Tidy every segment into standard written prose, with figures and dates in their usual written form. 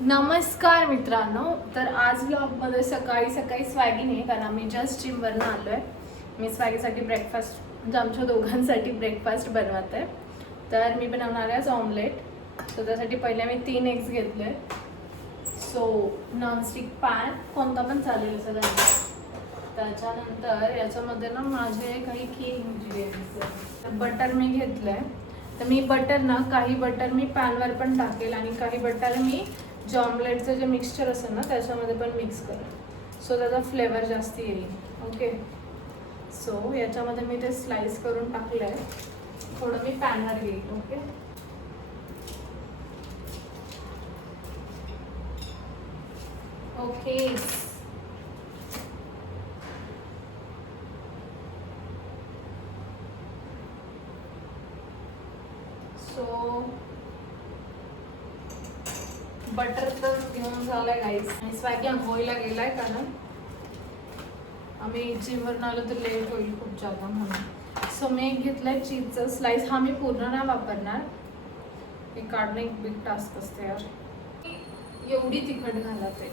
नमस्कार मित्रांनो, तर आज व्लॉगमध्ये सकाळी सकाळी स्वॅगी नाही, कारण आम्ही जस्ट जिमवरनं आलो आहे. मी स्वॅगीसाठी ब्रेकफास्ट म्हणजे आमच्या दोघांसाठी ब्रेकफास्ट बनवत आहे. तर मी बनवणार आहे आज ऑमलेट. सो त्यासाठी पहिले मी 3 एग्स घेतले. सो नॉनस्टिक पॅन कोणता पण चालेल सगळ्यांना. त्याच्यानंतर याच्यामध्ये ना माझे काही की इन्ग्रेडियंट्स आहेत. बटर मी घेतलं आहे. तर मी बटर ना काही बटर मी पॅनवर पण टाकेल आणि काही बटर मी जे ऑमलेटचं जे मिक्सचर असेल ना त्याच्यामध्ये पण मिक्स करेल. सो त्याचा फ्लेवर जास्त येईल. ओके, सो याच्यामध्ये मी ते स्लाइस करून टाकलं आहे. थोडं मी पॅनवर घेईल. Okay, okay. सो बटर तर घेऊन झालंय गाईस आणि स्वॅगी आंघोळीला गेलाय कारण आम्ही जिमवरून आलो तर लेट होईल खूप जादा म्हणून. सो मी एक घेतलाय चीजचा स्लाइस. हा मी पूर्ण नाही वापरणार, हे काढणं एक बिग टास्क असते यार. एवढी तिखट घालत आहे.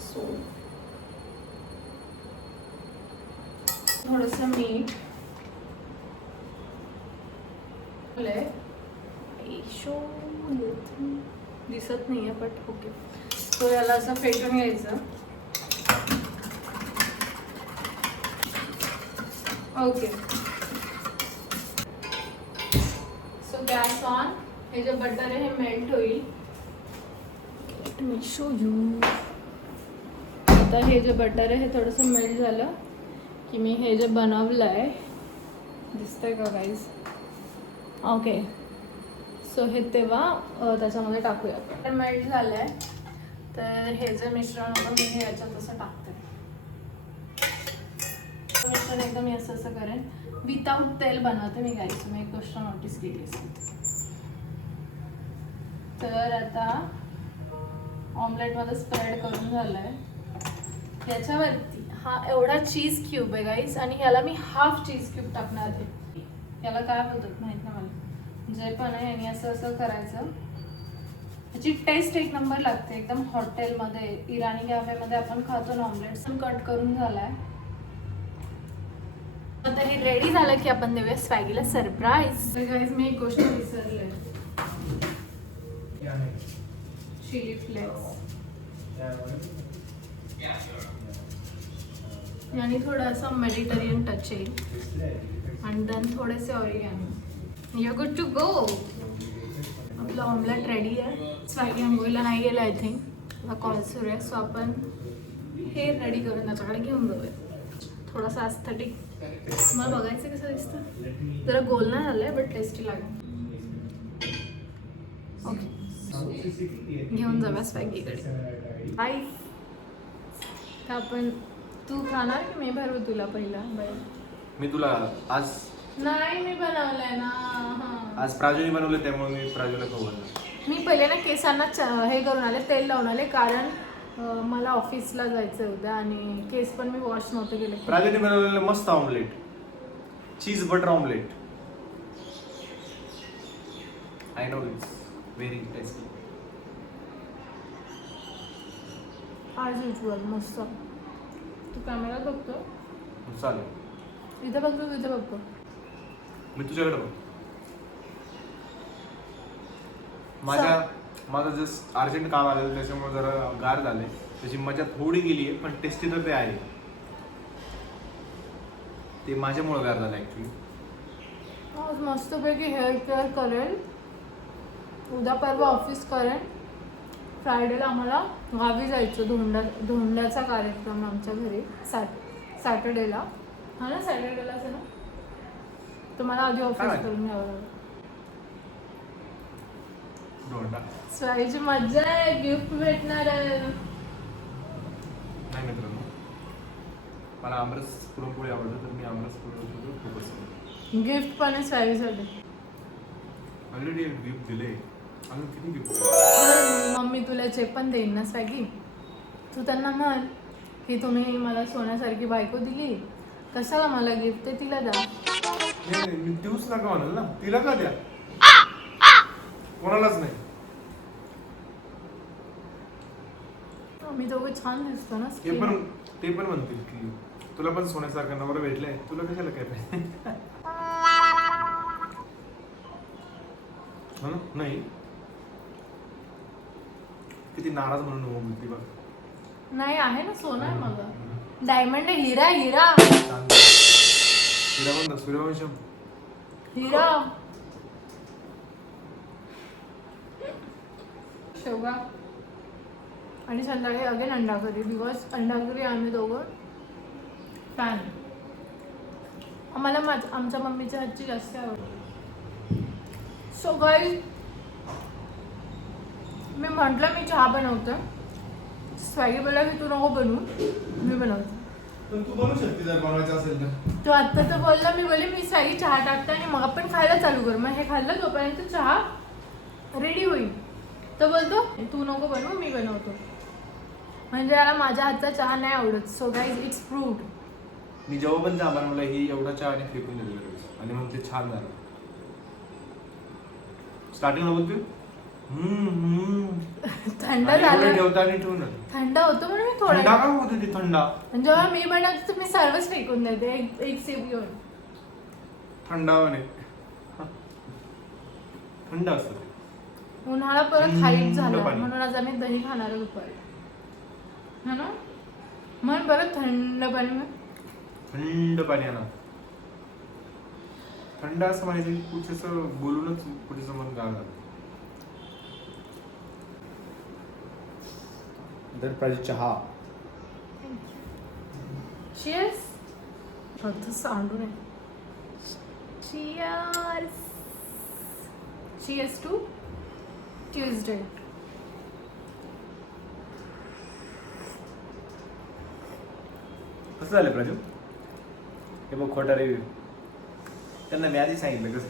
सो थोडंसं मीठ दिसत नाहीये बट ओके. सो याला असं फेटून घ्यायचं. Okay, so gas on. हे जे बटर आहे हे मेल्ट होईल. Let me show you. आता हे जे बटर आहे हे थोडंसं मेल्ट झालं की मी हे जे बनवलं आहे दिसतंय का गाईज? ओके, सो हे तेव्हा त्याच्यामध्ये टाकूया. तर मेल्ट झालं आहे तर हे जे मिश्रण होतं मी हे याच्यात असं टाकते. मिश्रण एकदम मी असं करेन. विदाऊट तेल बनवते मी गाईस, मी एक गोष्ट नोटीस केली असेल. तर आता ऑमलेटमध्ये स्प्रेड करून झालं आहे. याच्यावरती हा एवढा चीज क्यूब आहे गाईस आणि ह्याला मी हाफ चीज क्यूब टाकणार आहे. याला काय बोलतात माहीत नाही मला. जे पण आहे आणि असं असं करायचं. याची टेस्ट एक नंबर लागते एकदम. हॉटेलमध्ये इराणी कॅफेमध्ये आपण खातो ना ऑमलेट. कट करून झालाय. आता हे रेडी झालं की आपण देऊया स्वॅगीला सरप्राईज. गाईज मी एक गोष्ट विसरले, चिली फ्लेक्स आणि थोडं असं मेडिटेरियन टच येईल आणि देन थोडेसे oregano. You good to go. आपलं ऑमलेट रेडी आहे. स्वॅगी आंघोळीला नाही गेलं आय थिंक. मला कॉल सुरू आहे. सो आपण हे रेडी करून त्याच्याकडे घेऊन जाऊया. थोडासा एस्थेटिक मला बघायचं कसं दिसतं. जरा गोल नाही झालंय बट टेस्टी लागेल. ओके, घेऊन जाऊया स्वॅगीकडे. बाय. तर आपण तू खाणार की मी भरू तुला पहिला? बाय. मी तुला आज नाही मी बनवलंय ना. आज प्राजूने बनवलं त्यामुळे मी प्राजूला खाऊ घालणार. मी पहिले ना केसांना हे करून आले, तेल लावून आले कारण मला ऑफिसला जायचं होतं आणि केस पण मी वॉश नव्हते केले. प्राजूने बनवलेलं मस्त omelette, cheese butter omelette. I know it's very tasty. आज युजल मस्त. तू कॅमेरा बघतो? चालेल. इथे बघतो, तिथे बघतो. मी तुझ्याकडे बघ. माझं जस्ट अर्जंट काम आलेलं त्याच्यामुळे जरा गार झाले. त्याची मजा थोडी गेली आहे पण टेस्टी तर ते आहे. ते माझ्यामुळे गार झालं ॲक्च्युली. आज मस्तपैकी हेअर केअर करेल. उद्या परवा ऑफिस करेन. फ्रायडेला आम्हाला गावी जायचं. धोंड्याचा कार्यक्रम आमच्या घरी सॅटर्डेला. हा ना, सॅटर्डेलाच आहे ना. तर मला आधी ऑफिस करून घ्यावं लागेल. स्वॅगीची मज्जा आहे. गिफ्ट भेटणार आहे. नाही मित्रांनो, मला आमरस पुरणपोळी आवडतं तर मी आमरस पुरणपोळी खूप असतो. गिफ्ट पण आहे स्वॅगीसाठी. ऑलरेडी गिफ्ट दिले. अजून किती गिफ्ट? मम्मी तुला जे पण देईन ना स्वॅगी, तू त्यांना म्हण की तुम्ही मला सोन्यासारखी बायको दिली, कशाला मला गिफ्ट ते तिला द्या. नाही मी देऊच नका म्हणाल ना. तिला का द्या, कोणालाच नाही. आम्ही दोघं छान दिसतो ना ते पण म्हणतील की तुला पण सोन्यासारखा नवरा भेटलाय, तुला कशाला काय पाहिजे. हो ना? नाही किती नाराज म्हणून हो म्हणते बघ. नाही आहे ना, सोनं आहे माझं. डायमंड आहे, हिरा आहे, हिरा. सूर्यवंशम हिरा. शेवगा आणि संध्याकाळी अगेन अंडाकरी. बिकॉज अंडाकरी आम्ही दोघं फॅन. आम्हाला आमच्या मम्मीच्या हातची जास्त आवडते. सो गाईज, मी म्हटलं मी चहा बनवते. स्वॅगी बोलला की तू नको बनवू, मी बनवते. पण तू बनवू शकते जर बनवायचं असेल तर. तो आत्ता तर बोलला, मी बोलले मी स्वॅगी चहा टाकते आणि मग आपण खायला चालू कर. मग हे खाल्लं तोपर्यंत चहा रेडी होईल. तो बोलतो तू नको बनवू, मी बनवतो. म्हणजे याला माझ्या हातचा चहा नाही आवडत. So guys, it's proved. मी जेव्हा पण चहा बनवला ही एवढा चहा आणि फेकून दिलेला आणि मग ते छान झालं. स्टार्टिंगला बोलतोय थंड झालं, ठेवता आणि ठेवून थंड होतो म्हणून मी थंडा थोडा. का होत होती थंडा. जेव्हा मी बनवते तर मी सर्वच फेकून देते एक सिप घेऊन. थंडावाने थंड असतं ते. उन्हाळा परत हाईट झाला पाणी. म्हणून आज आम्ही दही खाणार आहे दुपारी, है ना. म्हणून परत थंड पाणी. थंड पाणी आणा. थंड असं म्हणायचं कुठेच बोलूनच कुठेच मन गाळ झालं. तर पाहिजे चहा. Cheers. फक्त सांडू नये. Cheers. Cheers to Tuesday. कसं झालं प्राजू? हे बघ खोटा रिव्ह्यू. त्यांना मी आधी सांगितलं कसं.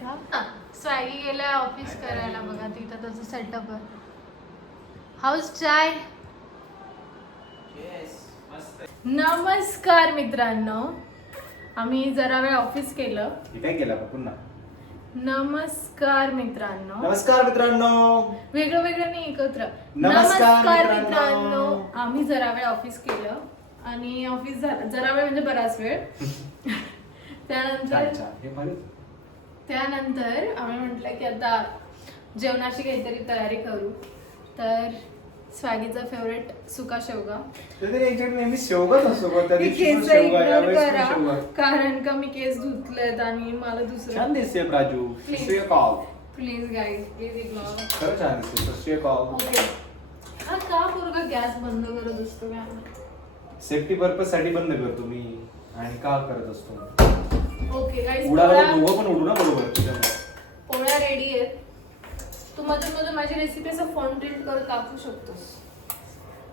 का स्वॅगी गेलाय ऑफिस करायला. बघा तिथं त्याचं सेटअप आहे. हाऊस चाय. नमस्कार मित्रांनो, आम्ही जरा वेळ ऑफिस केलं. हे काय केलं आपण पुन्हा? नमस्कार मित्रांनो. नमस्कार मित्रांनो. वेगळं वेगळं नाही, एकत्र. नमस्कार मित्रांनो. आम्ही जरा वेळ ऑफिस केलं आणि ऑफिस झालं जरा वेळ म्हणजे बराच वेळ. त्यानंतर आम्ही म्हटलं की आता जेवणाची काहीतरी तयारी करू. तर स्वॅगीचा फेवरेट सुका शेवगा. नेहमी शेवगाच असतो. केस इग्नोर करा कारण का मी केस धुतलेत आणि मला दुसरं छान दिसते Praju. Please guys, please ignore. खरं छान दिसते. ओके. हा का पोरगा गॅस बंद करत असतो काय? सेफ्टी पर्पज साठी बंद करतो मी आणि का करत असतो. ओके गाईज, उडाला दोघं पण उडू ना बरोबर. पोळ्या रेडी आहेत. तू मधून मधून माझी रेसिपी असं फोन टिल्ट करत टाकू शकतोस.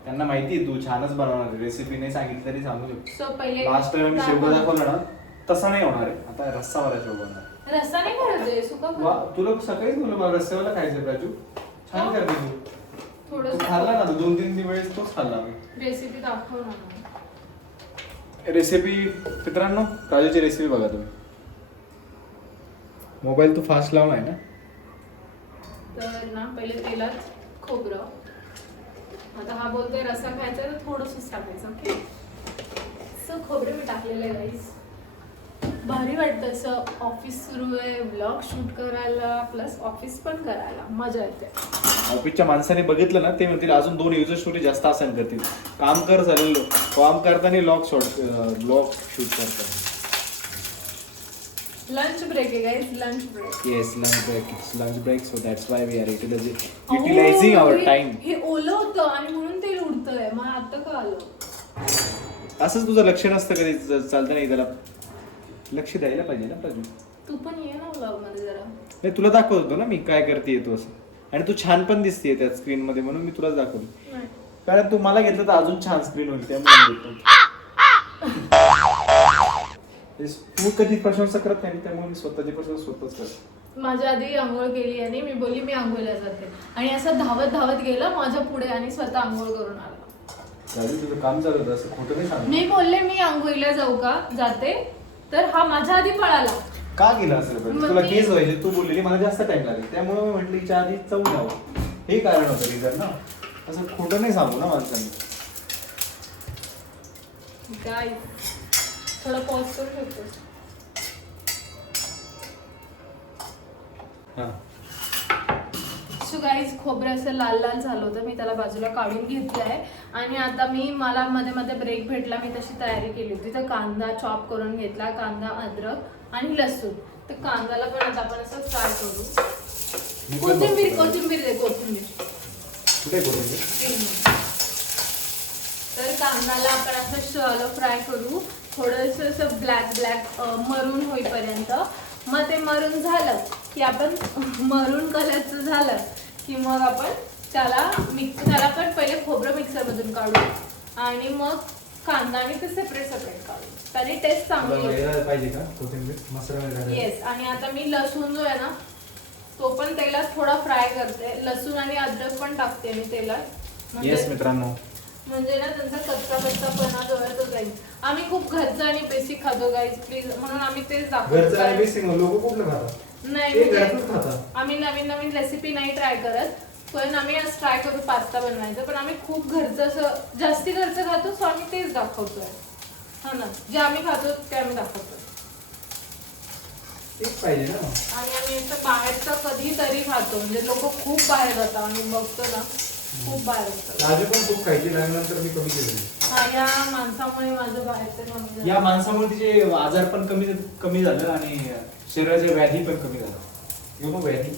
त्यांना माहिती आहे तू छानच बनवणार. रेसिपी नाही सांगितली तरी सांगू शकतो. सो पहिले लास्ट टाइम मी शेवगा दाखवला ना तसा नाही होणार आहे. आता रस्सा वाला शेवगा बनणार. रस्सा नाही करायचंय, सुका कर. वा, तुला सकाळीच बोललो मला रस्स्यावाला खायचं प्राजू. छान करते तू. थोडं तू खाल्ला ना 2-3 वेळेस तोच खाल्ला मी. रेसिपी दाखव ना. रेसिपी मित्रांनो, प्राजूची रेसिपी बघा तुम्ही. मोबाईल तू फास्ट लावून आहे ना. तर ना पहिले तेलात खोबरं. आता हा बोलतोय रस्सा खायचा तर थोडंसं टाकायचं. ओके. सो खोबरं मी टाकलेलं आहे गाईस. भारी वाटतं असं. ऑफिस सुरू आहे, ब्लॉग शूट करायला प्लस ऑफिस पण करायला मजा येते. ऑफिसच्या माणसाने बघितलं ना ते म्हणतील अजून 2 युजर स्टोरी जास्त असाइन करतील. काम कर झालेलो काम करताना ब्लॉग शूट करतात. लंच ब्रेक आहे guys, lunch break. Yes, lunch break. It's lunch break, so that's why we are utilising our time. हे ओलं होतं आणि म्हणून तेल उडतंय. मला आता कळलं. असंच तुझं लक्ष नसतं कधी चालतं नाही. त्याला लक्ष द्यायला पाहिजे ना प्राजू. तू पण ये ना व्लॉग मध्ये जरा. नाही, तुला दाखवत होतो ना मी काय करते तू असं. आणि तू छान पण दिसते त्या स्क्रीन मध्ये म्हणून मी तुला दाखवलं. कारण तू मला घेतलं तर अजून छान स्क्रीन होईल त्यामुळे. तू कधी प्रशंसा करत नाही त्यामुळे मी स्वतःची प्रशंसा स्वतःच करतो. माझ्या आधी आंघोळ केली आणि मी बोलली मी आंघोळीला जाते आणि असं धावत धावत गेलं माझ्या पुढे आणि स्वतः आंघोळ करून आला. तुझं काम चालू होतं असं खोटं नाही सांग. मी बोलले मी आंघोळीला जाऊ का जाते तर हा माझ्या आधी पळाला. का गेला असेल? तुला केस व्हायचे, तू बोललेली मला जास्त टाइम लागेल त्यामुळे मी म्हटलं हिच्या आधी जाऊ द्यावं. हे कारण होतं रिझन ना. असं खोटं नाही सांगू ना माणसांनी. काय थोडं पॉज करू शकतोस. हा. सो गाईज खोबरं असं लाल लाल झालं होतं, मी त्याला बाजूला काढून घेतलं आहे. आणि आता मला मध्ये मध्ये ब्रेक भेटला, मी तशी तयारी केली होती. तर कांदा चॉप करून घेतला, कांदा, अद्रक आणि लसूण. तर कांद्याला पण आता आपण असं फ्राय करू. कोथिंबीर दे, कोथिंबीर. कुठे कोथिंबीर? तर कांद्याला आपण असं शॅलो फ्राय करू, थोडंसं असं ब्लॅक मरून होईपर्यंत. मग ते मरून झालं की आपण मरून कलरचं झालं की मग आपण त्याला पण पहिले खोबरं मिक्सरमधून काढू आणि मग कांदा आणि ते सेपरेट काढू. त्याने टेस्ट चांगली पाहिजे का कोथिंबीर मसाला? येस. आणि आता मी लसूण जो आहे ना तो पण तेलात थोडा फ्राय करते. लसूण आणि अद्रक पण टाकते मी तेलात. येस मित्रांनो, म्हणजे ना त्यांचा कच्चापणा जो आहे तो जाईल. आम्ही खूप घरचं आणि बेसिक खातो गाईज, प्लीज, म्हणून आम्ही तेच दाखवतो. घरचं आणि बेसिक लोक कुठलं खातात? नाही आम्ही नवीन रेसिपी नाही ट्राय करत, पण आम्ही आज ट्राय करू पास्ता बनवायचं. पण आम्ही खूप घरचं असं जास्ती घरचं खातो, सो आम्ही तेच दाखवतोय. हा ना, जे आम्ही खातो ते आम्ही दाखवतो. तेच पाहिजे ना. आणि आम्ही असं बाहेरचं कधीतरी खातो, म्हणजे लोक खूप बाहेर जातात, आम्ही बघतो ना खूप बाहेर जातात. राजू पण खूप खायची, लग्नानंतर मी कमी केलं. हा, या माणसामुळे माझं बाहेरचं कमी झालं. या माणसामुळे तिचे आजार पण कमी झालं आणि शरीराच्या व्याधी पण कमी झालं. व्याधी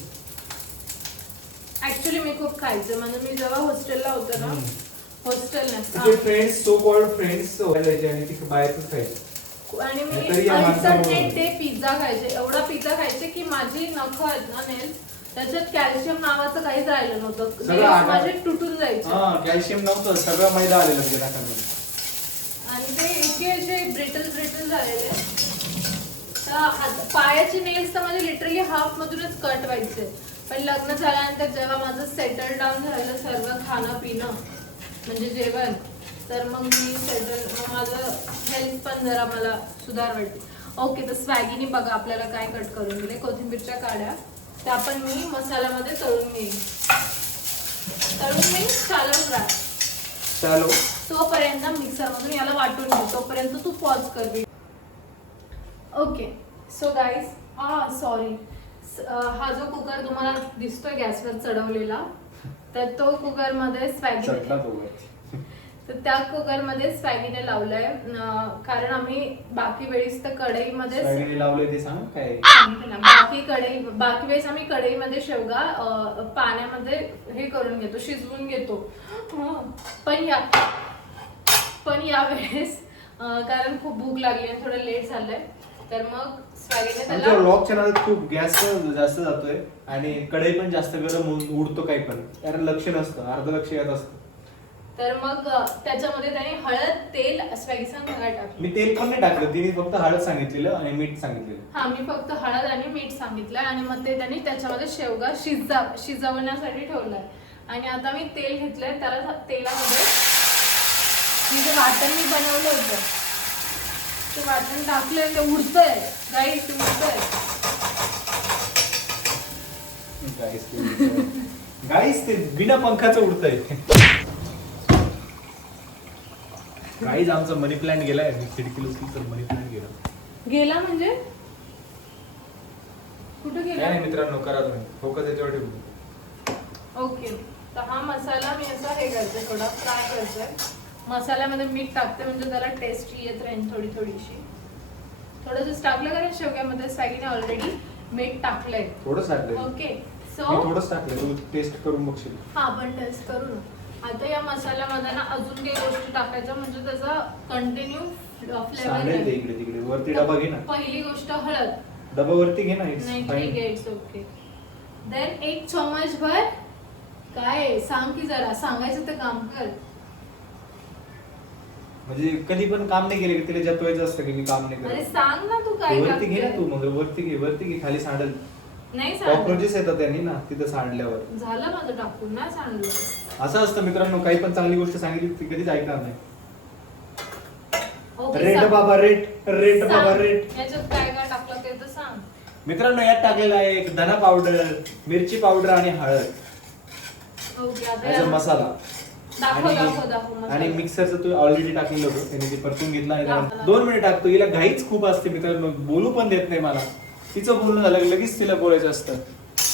ऍक्च्युली मी खूप खायचं, म्हणजे मी जेव्हा हॉस्टेलला होते ना, hostel friends, so called friends व्हायचे आणि ती बाहेरच खायची. आणि मी अल्टरनेट डे पिझ्झा खायचे. एवढा पिझ्झा खायचे की माझी नखं आहेत ना नेल्स, त्याच्यात कॅल्शियम नावाचं काहीच राहिलं नव्हतं. नेल्स माझे तुटून जायचे. कॅल्शियम नव्हतं, सगळं मैदा आलेलं म्हणजे नाकांमध्ये. आणि ते इतके असे ब्रिटल झालेले. तर पायाचे नेल्स तर माझे लिटरली हाफ मधूनच कट व्हायचे. पण लग्न झाल्यानंतर जेव्हा माझं सेटल डाऊन झालं सर्व खाणं पिणं म्हणजे जेवण, तर मग माझं हेल्थ पण जरा मला सुधार वाटते. ओके, तर स्वॅगीनी बघा आपल्याला काय कट करून दिले. कोथिंबीरच्या काड्या त्या पण मी मसाल्यामध्ये तळून घेईन. Shallow fry. तोपर्यंत मिक्सर मधून याला वाटून घेऊ. तोपर्यंत तू पॉज कर. ओके, सो गाईज, सॉरी, हा जो कुकर तुम्हाला दिसतोय गॅसवर चढवलेला, तर तो कुकर मध्ये तर त्या कुकर मध्ये स्वॅगीने लावलंय. कारण आम्ही बाकी वेळेस तर कढईमध्ये लावलंय ते सांग काय. बाकी वेळेस आम्ही कढईमध्ये शेवगा पाण्यामध्ये हे करून घेतो, शिजवून घेतो. पण या वेळेस कारण खूप भूक लागली आणि थोडं लेट झालंय, तर मग स्वॅगीने त्याला व्लॉग चॅनल खूप गॅस जास्त जातोय आणि कढई पण जास्त गरम उडतो काही पण, कारण लक्ष नसतं, अर्ध लक्ष येत असतं. तर मग त्याच्यामध्ये त्याने हळद, तेल, स्वॅगी सांग काय टाकलं. मी तेल पण नाही टाकलं, तिने फक्त हळद सांगितलेलं आणि मीठ सांगितलेलं. हा, मी फक्त हळद आणि मीठ सांगितलं आणि मग ते त्यांनी त्याच्यामध्ये शेवगा शिजवण्यासाठी ठेवलाय. आणि आता मी तेल घेतलंय, त्याला तेलामध्ये जे वाटण मी बनवलं होतं ते वाटण टाकलंय. ते उडतंय गाईस, गाईस ते बिना पंखाचं उडतंय. गाईज आमचा मनी प्लांट गेलाय, खिडकीला तर मनी प्लांट गेला म्हणजे कुठे गेला? नाही मित्रांनो, करा तुम्ही फोकस याच्यावर ठेवू. ओके, तर हा मसाला मी असा हे करते, थोडा फ्राय करते. मसाल्यामध्ये मीठ टाकते म्हणजे त्याला टेस्ट येत राहील थोडीशी. थोडंसं टाकलं कारण शेवग्यामध्ये स्वॅगीने ऑलरेडी मीठ टाकलंय. थोडंच टाकलंय. ओके, सो थोडंच टाकलंय, तू टेस्ट करून बघशील. हा, आपण टेस्ट करू ना. आता या मसाल्यामध्ये ना अजून काही गोष्टी टाकायच्या म्हणजे त्याचा कंटिन्यू फ्लेवर येईल. इकडे तिकडे वरती डबा घे ना. पहिली गोष्ट हळद. डबा वरती घे ना. नाही, ठीक आहे, इट्स ओके. देन 1 चम्मच भर काय सांग की जरा सांगायचं ते काम कर. म्हणजे कधी पण काम नाही केले की तिला जपवायचं असतं की मी काम नाही करत. अरे सांग ना तू काय. वरती घे ना तू, मग वरती घे खाली सांडल. नाही सांडलं. कॉक्रोचेस येतात त्यांनी ना तिथं सांडल्यावर. झालं माझं टाकून, नाही सांडलं. असं असतं मित्रांनो, काही पण चांगली गोष्ट सांगितली ती कधीच ऐकणार नाही. रेट बाबा रेट. याच्यात काय काय टाकलं ते तर सांग. मित्रांनो, यात टाकलेलं आहे धना पावडर, मिरची पावडर आणि हळद. ओके आता त्याचा मसाला दाखव आणि मसाला. मिक्सरचं तू ऑलरेडी टाकलेलं होतं त्याने ते परतून घेतलं आणि दाखव. त्याला 2 मिनिट टाकतो. हिला घाईच खूप असते मित्रांनो, बोलू पण देत नाही मला. तिचं बोलणं झालं की लगेच तिला बोलायचं असतं.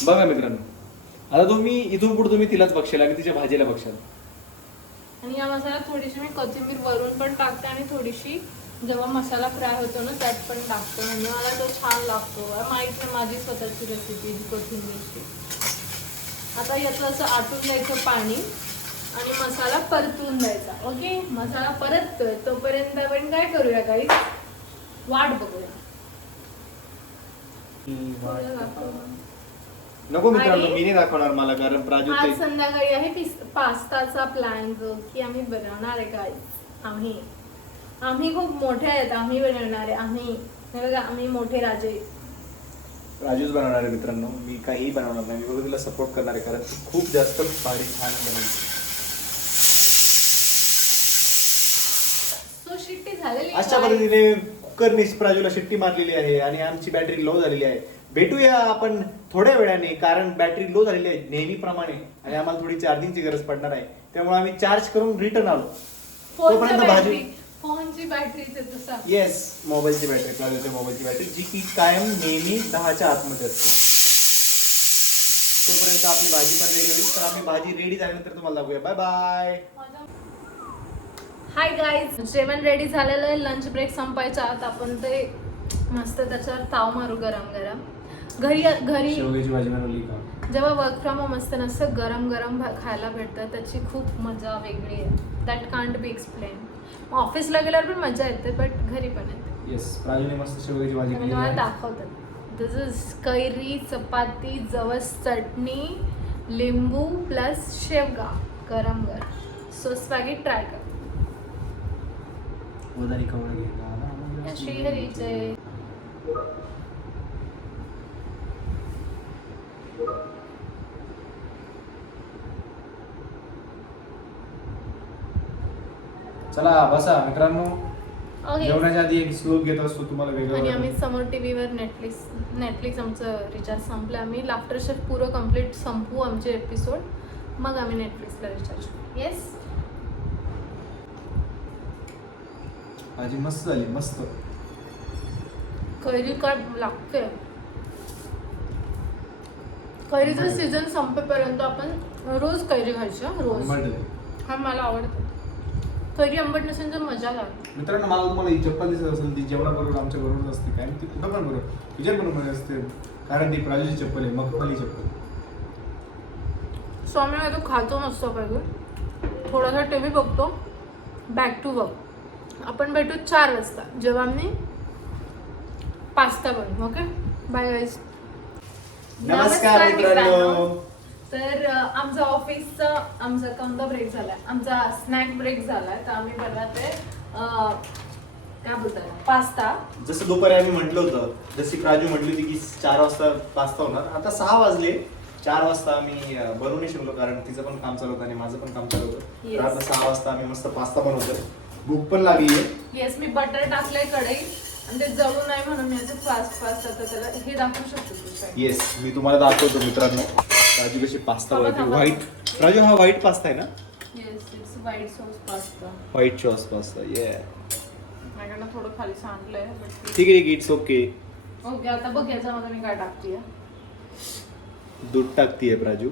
बघा मित्रांनो, आता तुम्ही इथून पुढे तुम्ही तिलाच बघशाल आणि तिच्या भाजीला बघशाल. आणि या मसाल्यात थोडीशी मी कोथिंबीर वरून पण टाकते आणि थोडीशी जेव्हा मसाला फ्राय होतो ना त्यात पण टाकते, म्हणजे मला तो छान लागतो. माहित नाही, माझी स्वतःची रेसिपी कोथिंबीरची. आता याचं असं आटून द्यायचं पाणी आणि मसाला परतून द्यायचा. ओके, मसाला परततोय तोपर्यंत आपण काय करूया काही वाट बघूया. थोडं दाखव. नको मित्रांनो, आणि- मी नाही दाखवणार मला, कारण प्राजू आज ते संध्याकाळी आहे पास्ताचा प्लॅन जो की आम्ही बनवणार आहे काय. आम्ही खूप मोठे आहेत, आम्ही बनवणार आहे. हे बघा, आम्ही मोठे राजे. राजूच बनवणार आहे मित्रांनो, मी काहीही बनवणार नाही. मी बघा तिला सपोर्ट करणार आहे, कारण ती खूप जास्त भारी छान बनवते. सो शिट्टी झालेली अशा आहे. पद्धतीने कुकरने प्राजूला शिट्टी मारलेली आहे आणि आमची बॅटरी लो झालेली आहे. भेटूया आपण थोड्या वेळाने, कारण बॅटरी लो झालेली आहे नेहमीप्रमाणे आणि आम्हाला थोडी चार्जिंगची गरज पडणार आहे. त्यामुळे आम्ही चार्ज करून रिटर्न आलो. तोपर्यंत भाजी फोनची बॅटरी तसा. येस, मोबाईलची बॅटरी, प्राजूच्या मोबाईलची बॅटरी, जी की कायम नेहमी 10च्या आतमध्ये असते. तोपर्यंत आपली भाजी पण रेडी होईल. तर आम्ही भाजी रेडी झाल्यानंतर तुम्हाला दाखवूया. Bye bye. हाय गाईज, जेवण रेडी झालेलं आहे. लंच ब्रेक संपायच्या आत आपण ते मस्त त्याच्यावर ताव मारू गरम गरम. घरी शेवग्याची भाजी बनवली का? जेव्हा वर्क फ्रॉम होम असतं नसतं, गरम गरम खायला भेटतं, त्याची खूप मजा वेगळी आहे. That can't be explain. ऑफिसला गेल्यावर पण मजा येते, बट घरी पण येते. येस, प्राजूने मस्त शेवग्याची भाजी म्हणजे केली मला आहे. दाखवतात. दिस इज कैरी, चपाती, जवस चटणी, लिंबू प्लस शेवगा गरम गरम. सो स्वॅगी ट्राय कर. वदानी कवळ घेतला. श्रीहरीचे चला बसा मित्रांनो, ओके. जेवणाच्या आधी एक स्लोप घेत असतो तुम्हाला आणि वेगळं. आम्ही समोर टीव्हीवर नेटफ्लिक्स आमचं रिचार्ज संपलं. आम्ही लाफ्टर शेफ पुरं कम्प्लीट संपवू आमचे एपिसोड, मग आम्ही नेटफ्लिक्सला रिचार्ज करू. येस, भाजी मस्त झाली, मस्त. कैरी काय लागते. कैरीचं सीझन संपेपर्यंत आपण रोज कैरी खायची. रोज. हा मला आवडतं. कैरी आंबट नसेल तर मजा लागते. मित्रांनो, मला तुम्हाला ही चप्पल दिसत असेल, ती जेवणाबरोबर आमच्या बरोबर असते काय, ती कुठं पण बरोबर तुझ्या बरोबर असते, कारण ती प्राजूची चप्पल आहे, मखमली चप्पल. स्वामी तो खातो मस्त पाहिजे. थोडासा टीव्ही बघतो, बॅक टू वर्क. आपण भेटू 4 वाजता जेव्हा आम्ही पास्ता बनवू. Okay, bye guys. नमस्कार मित्रांनो. तर आमचा ऑफिसचा आमचा कोणता ब्रेक झालाय, आमचा स्नॅक ब्रेक झालाय. तर आम्ही बनवते काय बोलतात पास्ता. जसं दुपारी आम्ही म्हटलं होतं, जशी प्राजू म्हटली होती की 4 वाजता पास्ता होणार. आता 6 वाजले. 4 वाजता आम्ही बनवू नाही शकलो, कारण तिचं पण काम चालू होतं आणि माझं पण काम चालू होतं. Yes. तर आता 6 वाजता आम्ही मस्त पास्ता बनवतोय. भूक पण लागली आहे. येस, मी बटर टाकलंय कढईत आणि ते जळू नाही म्हणून मी असं फास्ट आता त्याला हे दाखवू शकतो तू काय. येस, मी तुम्हाला दाखवतो मित्रांनो, राजू कशी पास्ता थांबा, बनवते. थांबा. व्हाईट, राजू हा व्हाईट पास्ता आहे ना? Yes, it's white sauce pasta. White sauce pasta. ये माझ्याकडनं थोडं खाली सांडलंय but ठीक आहे, इट्स ओके. ओके. आता बघ याच्यामध्ये मी काय टाकते. दूध टाकतीये प्राजू.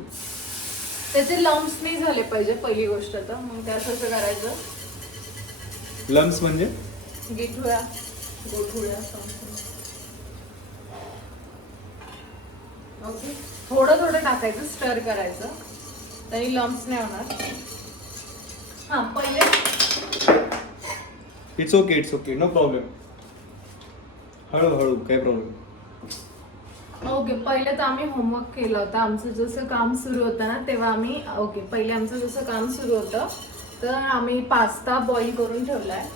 त्याचे लम्स नाही झाले पाहिजे पहिली गोष्ट. तर मग त्यात कसं करायचं, लम्स म्हणजे गोठुळ्या ओके. थोडं थोडं टाकायचं, स्टर करायचं, तरी लम्स नाही होणार. हा पहिले इट्स ओके, नो प्रॉब्लेम. हळूहळू, काही प्रॉब्लेम. ओके. पहिले तर आम्ही होमवर्क केलं होतं. आमचं जसं काम सुरू होतं ना तेव्हा आम्ही पहिले आमचं जसं काम सुरू होतं तर आम्ही पास्ता बॉईल करून ठेवलाय.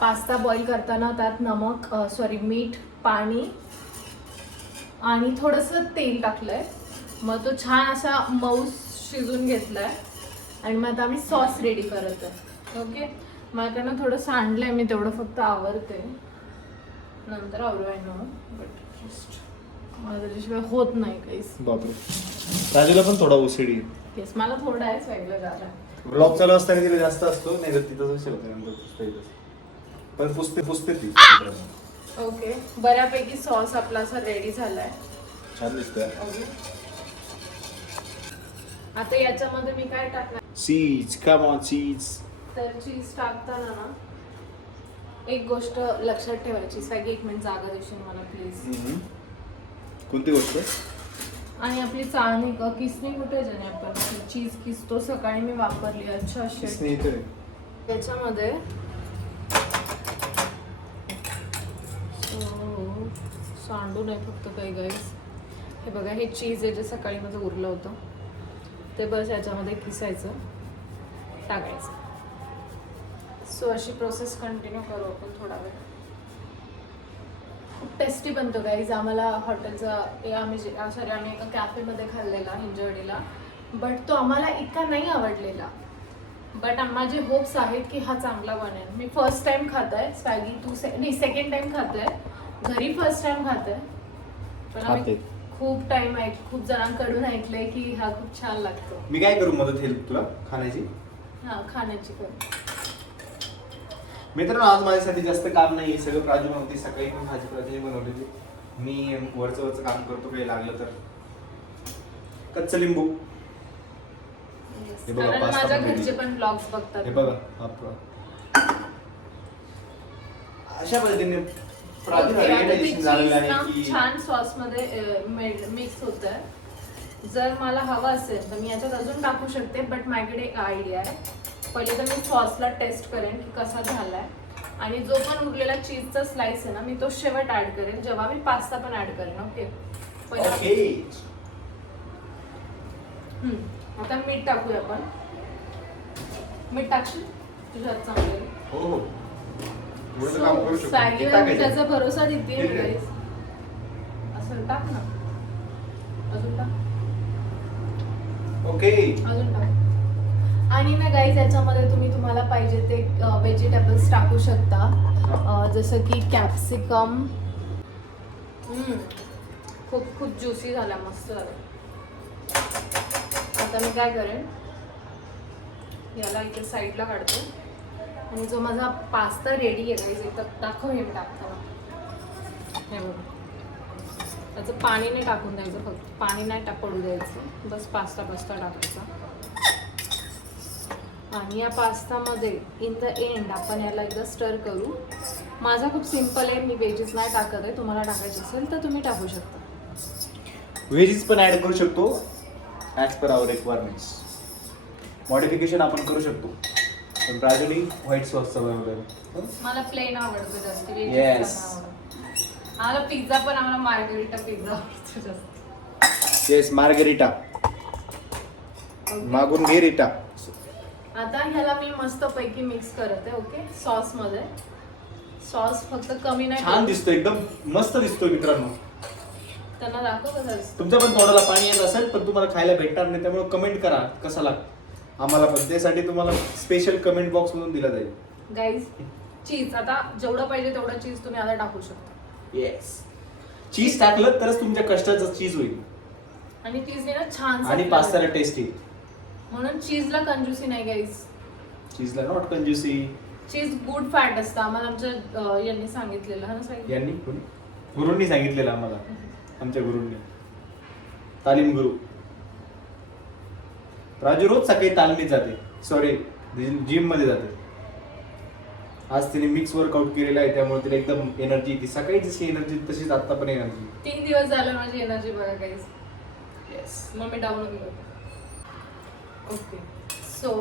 पास्ता बॉईल करताना त्यात मीठ, पाणी आणि थोडंसं तेल टाकलंय. मग तो छान असा मऊ शिजून घेतलाय आणि मग आता आम्ही सॉस रेडी करत आहे. ओके. माझ्याकडनं थोडं सांडलंय, मी तेवढं फक्त आवरते, नंतर आवरूया ना. बट माझ्या त्याच्याशिवाय होत नाही काहीच. बापरे, राजूला पण थोडा ओसीडी. येस मला थोडं आहे स्वॅगला जायला. ब्लॉग चालू असताना तिला जास्त असतो, नाही तर तिथं शेवट नंतर पुसते पण पुसते ती. ओके बऱ्यापैकी सॉस आपला असा रेडी झालाय. छान दिसतोय. आता याच्यामध्ये मी काय टाकणार चीज, कम ऑन चीज. तर चीज टाकताना ना एक गोष्ट लक्षात ठेवायची. स्वॅगी एक मिनिट जागा देशील मला प्लीज. कोणती गोष्ट? आणि आपली चाळणी किसणी कुठे ज्याने आपण चीज किसतो सकाळी मी वापरली. अच्छा किसणी इथे. त्याच्यामध्ये सांडू नाही फक्त काही गाईस. हे बघा हे चीज आहे जे सकाळी माझं उरलं होतं ते बस याच्यामध्ये किसायचं टाकायचं. सो अशी प्रोसेस कंटिन्यू करू आपण थोडा वेळ. खूप टेस्टी बनतो गाईज. आम्हाला हॉटेलचा आम्ही एका कॅफेमध्ये खाल्लेला हिंजवडीला, बट तो आम्हाला इतका नाही आवडलेला. बट माझे होप्स आहेत की हा चांगला बनेल. मी फर्स्ट टाइम खात आहे स्वॅगी. सेकंड टाइम खात आहे घरी. फर्स्ट टाइम खात आहे पण आम्ही खूप जणांकडून ऐकलंय की हा खूप छान लागतो. मी काय करू, मदत हेल्प तुला खाण्याची? हा खाण्याची करू. मित्रांनो आज माझ्यासाठी जास्त काम नाही, सगळं प्राजू बनवते. सकाळी पण भाजी प्राजूने बनवलेली. मी वरचं काम करतो काही लागलं तर. कच्चं लिंबू. हे बघा, कारण पास्ता माझ्या पण घरचे ready. पण ब्लॉग्स बघतात. हे बघा अशा पद्धतीने प्राजू Okay, आता ते realization झालेलं cheese ना आहे की छान सॉस मध्ये मिक्स होत आहे. जर मला हवं असेल तर मी याच्यात अजून टाकू शकते, बट माझ्याकडे एक आयडिया आहे. पहिले तर मी सॉसला टेस्ट करेन की कसा झालाय आणि जो पण उरलेला चीजचा स्लाइस आहे ना मी तो शेवट ऍड करेन जेव्हा मी पास्ता पण ऍड करेन. ओके आता मीठ टाकूया आपण. मीठ टाकशील तुझ्या हात चांगलं. हो एवढं काम करू शकतो. स्वॅगीवर टाकायचं. मी त्याचा भरोसा देते ठीक आहे. गाईस. असं टाक ना. अजून टाक. ओके अजून टाक. आणि ना गाईज याच्यामध्ये तुम्हाला पाहिजे ते व्हेजिटेबल्स टाकू शकता. जसं की कॅप्सिकम. खूप ज्युसी झाला, मस्त झाला. आता मी काय करेन याला इथे साईडला काढते आणि जो माझा पास्ता रेडी आहे गाईज इथं दाखव. हे टाकताना हे बघ त्याचं पाणी नाही टाकून द्यायचं, फक्त पाणी नाही पडू द्यायचं. बस पास्ता टाकायचा. आणि या पास्तामध्ये इन द एंड आपण याला एकदा स्टर करू. माझा खूप सिम्पल आहे, मी व्हेजेस नाही टाकत आहे. तुम्हाला टाकायचे असेल तर तुम्ही टाकू शकता. व्हेजीस पण ऍड करू शकतो as per hour requirements. Modification आपण करू शकतो. पण प्राजूनी व्हाईट सॉसचा बनवलेला. मला प्लेन आवडतो जास्त. Yes. आम्हाला पिझ्झा पण आम्हाला मार्गरिटा पिझ्झा आवडतो जास्त. Yes margherita. मागून घे रिटा. आता ह्याला मी मस्त पैकी मिक्स करते. ओके सॉस मध्ये. सॉस फक्त कमी नाही. छान दिसतो, एकदम मस्त दिसतोय मित्रांनो. त्यांना दाखव कसं दिसतं. तुमच्या पण तोंडाला पाणी येत असेल पण तुम्हाला खायला भेटणार नाही, त्यामुळे कमेंट करा कसा लागतो. आम्हाला पण त्यासाठी तुम्हाला स्पेशल कमेंट बॉक्स मधून दिला जाईल. गाईज चीज आता जेवढं पाहिजे तेवढं चीज तुम्ही आता टाकू शकता. येस चीज टाकलं तरच तुमच्या कष्टाचं चीज होईल आणि चीजने ना छान आणि पास्ताला टेस्ट येईल. म्हणून चीजला कंजूसी नाही गाईज. चीजला नॉट कंजूसी. चीज गुड फॅट असतं. आम्हाला आमच्या यांनी सांगितलेलं हा ना सांगितलं. यांनी गुरूंनी सांगितलेलं आम्हाला. आमच्या गुरूंनी तालीम गुरु. राजू रोज सकाळी तालमीत जाते, सॉरी जिम मध्ये जाते. आज तिने मिक्स वर्कआउट केलेला आहे त्यामुळे तिला एकदम एनर्जी येते. सकाळी जशी एनर्जी तशीच आता पण एनर्जी. 3 दिवस झालं माझी एनर्जी बघा गाईज. येस मग मी डाऊन गेलो. ओके सो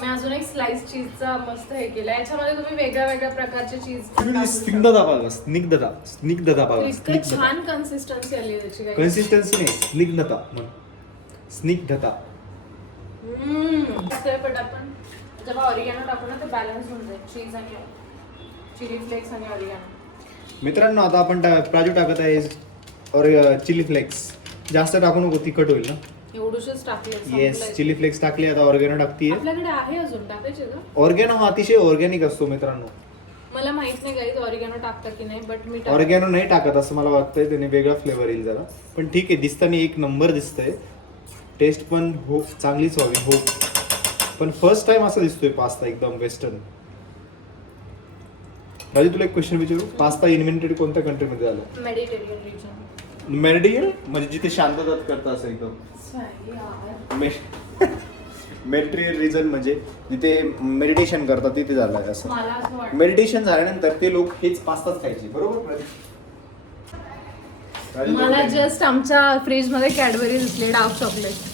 मी अजून एक स्लाइस चीजचा मस्त हे केलं. याच्यामध्ये तुम्ही वेगळ्या प्रकारचे चीज स्निग्धता इतकं छान कन्सिस्टन्सी आली त्याची काही. कन्सिस्टन्सी नाही, स्निग्धता. स्निग्धता. पण आपण जेव्हा ऑरिगॅनो टाकू ना ते बॅलन्स होऊन जाईल. चीज आणि चिली फ्लेक्स आणि ऑरिगॅनो. मित्रांनो आता आपण प्राजू टाकत आहे और चिली फ्लेक्स. जास्त टाकू नको, तिखट होईल ना. एवढूशच टाकले. येस चिली फ्लेक्स टाकले. आता ऑर्गॅनो टाकतीये. आपल्याकडे आहे अजून टाकायचे का? ऑर्गॅनो हा अतिशय ऑर्गॅनिक असतो मित्रांनो. मला माहित नाही गाईज ऑरिगॅनो टाकता की नाही, बट मी ऑर्गॅनो नाही टाकत असं मला वाटतंय. त्याने वेगळा फ्लेवर येईल जरा, पण ठीक आहे. दिसताना एक नंबर दिसतंय. टेस्ट पण हो चांगलीच व्हावी हो. पण फर्स्ट टाइम असं दिसतोय पास्ता एकदम वेस्टर्न. राजू तुला एक क्वेश्चन विचारू, पास्ता इन्व्हेंटेड कोणत्या कंट्रीमध्ये झालं? Mediterranean region. मेडिटेरियल म्हणजे जिथे शांतता करतं असं एकदम. मेडिटेरियन रिजन म्हणजे जिथे मेडिटेशन करतात तिथे झालं असं. मला असं वाटतं मेडिटेशन झाल्यानंतर ते लोक हेच पास्ताच खायचे, बरोबर? राजू, मला जस्ट आमच्या फ्रीज मध्ये कॅडबरी दिसले डार्क चॉकलेट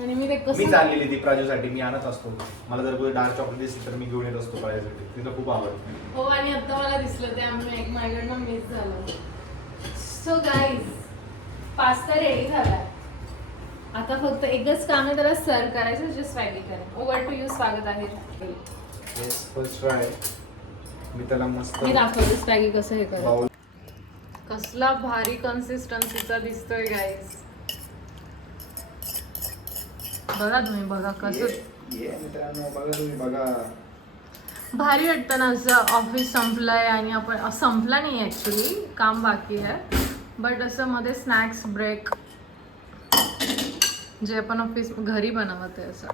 आणि मी ते मी कसं चाललेली ती प्राजूसाठी, मी आणत असतो. मला जर कोणी डार्क चॉकलेट दिसली तर मी घेऊन येत असतो प्राजूसाठी, तिला खूप आवडतं. हो आणि आता मला दिसलं ते आम्ही एक माझ्याकडनं मिस झालं. सो गाईज पास्ता रेडी झालाय. आता फक्त एकच काम आहे त्याला सर्व करायचं, जस्ट स्वॅगी करेन. ओव्हर टू यू स्वागत आहे. Yes first try. मी त्याला मस्त मी दाखवते स्वॅगी कसं हे करायचं. बाउल. कसला भारी कन्सिस्टन्सीचा दिसतोय गाईज. बघा तुम्ही बघा कसं ये मित्रांनो बघा तुम्ही बघा. भारी वाटतं ना असं ऑफिस संपलंय आणि आपण संपला नाही ॲक्च्युली काम बाकी आहे बट असं मध्ये स्नॅक्स ब्रेक जे आपण ऑफिस घरी बनवत आहे असं.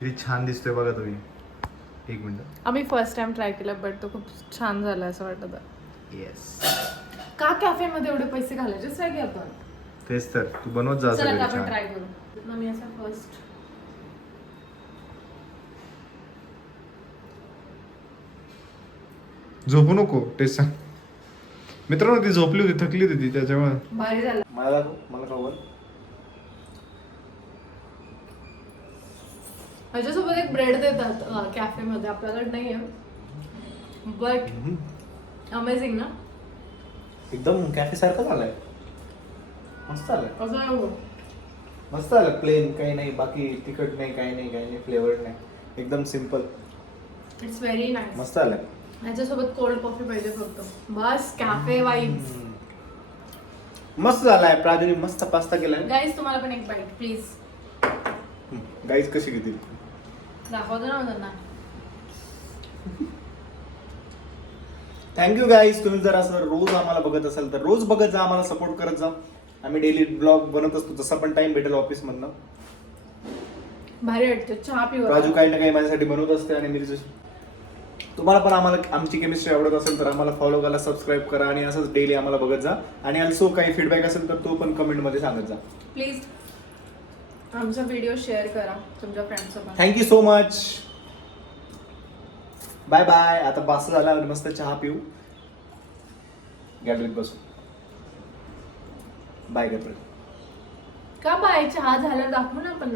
किती छान दिसतोय बघा तुम्ही. एक मिनिट. आम्ही फर्स्ट टाइम ट्राय केला बट तो खूप छान झाला असं वाटत. येस का कॅफेमध्ये एवढे पैसे घालायचे स्वॅगी आपण. तेच तर तू बनवत जा चला सगळं आता आपण छान. ट्राय करू. मग मी असं फर्स्ट झोपू नको टेस्ट सांग. मित्रांनो ती झोपली होती, थकली होती ती, त्याच्यामुळे. भारी झाला. मला खाऊ. ह्याच्यासोबत एक ब्रेड देतात कॅफेमध्ये, आपल्याकडे नाही आहे बट अमेझिंग ना. एकदम कॅफे सारखं झालंय. मस्त आलंय. असं नको. मस्त आलं. प्लेन काही नाही, बाकी तिखट नाही, काही नाही फ्लेवर्ड नाही, एकदम सिम्पल. It's very nice. मस्त आलंय. ह्याच्यासोबत कोल्ड कॉफी पाहिजे फक्त, बस कॅफे वाईब्स. मस्त झालाय. प्राजूने मस्त पास्ता केलाय. गाईज तुम्हाला पण एक बाईट प्लीज. गाईज कशी घेतील दाखवतो ना त्यांना. Thank you guys. तुम्ही जर असं रोज आम्हाला बघत असाल तर रोज बघत जा, आम्हाला सपोर्ट करत जा. आम्ही डेली ब्लॉग बनवत असतो, जसा पण टाइम भेटेल ऑफिस मधनं. भारी वाटतं. चहा पिऊ. राजू काही ना काही माझ्यासाठी बनवत असते आणि मी तुम्हाला पण आम्हाला आमची केमिस्ट्री आवडत असेल तर आम्हाला फॉलो करा, सबस्क्राईब करा आणि असंच डेली आम्हाला बघत जा. आणि ऑल्सो काही फीडबॅक असेल तर तो पण कमेंटमध्ये सांगत जा प्लीज. आमचा व्हिडिओ शेअर करा तुमच्या फ्रेंड्ससोबत. Thank you so much. Bye bye. आता पास्ता झाला, मस्त चहा पिऊ, गॅलरीत बसू. Bye gallery. का बाय. चहा झाल्यावर दाखवू ना आपण.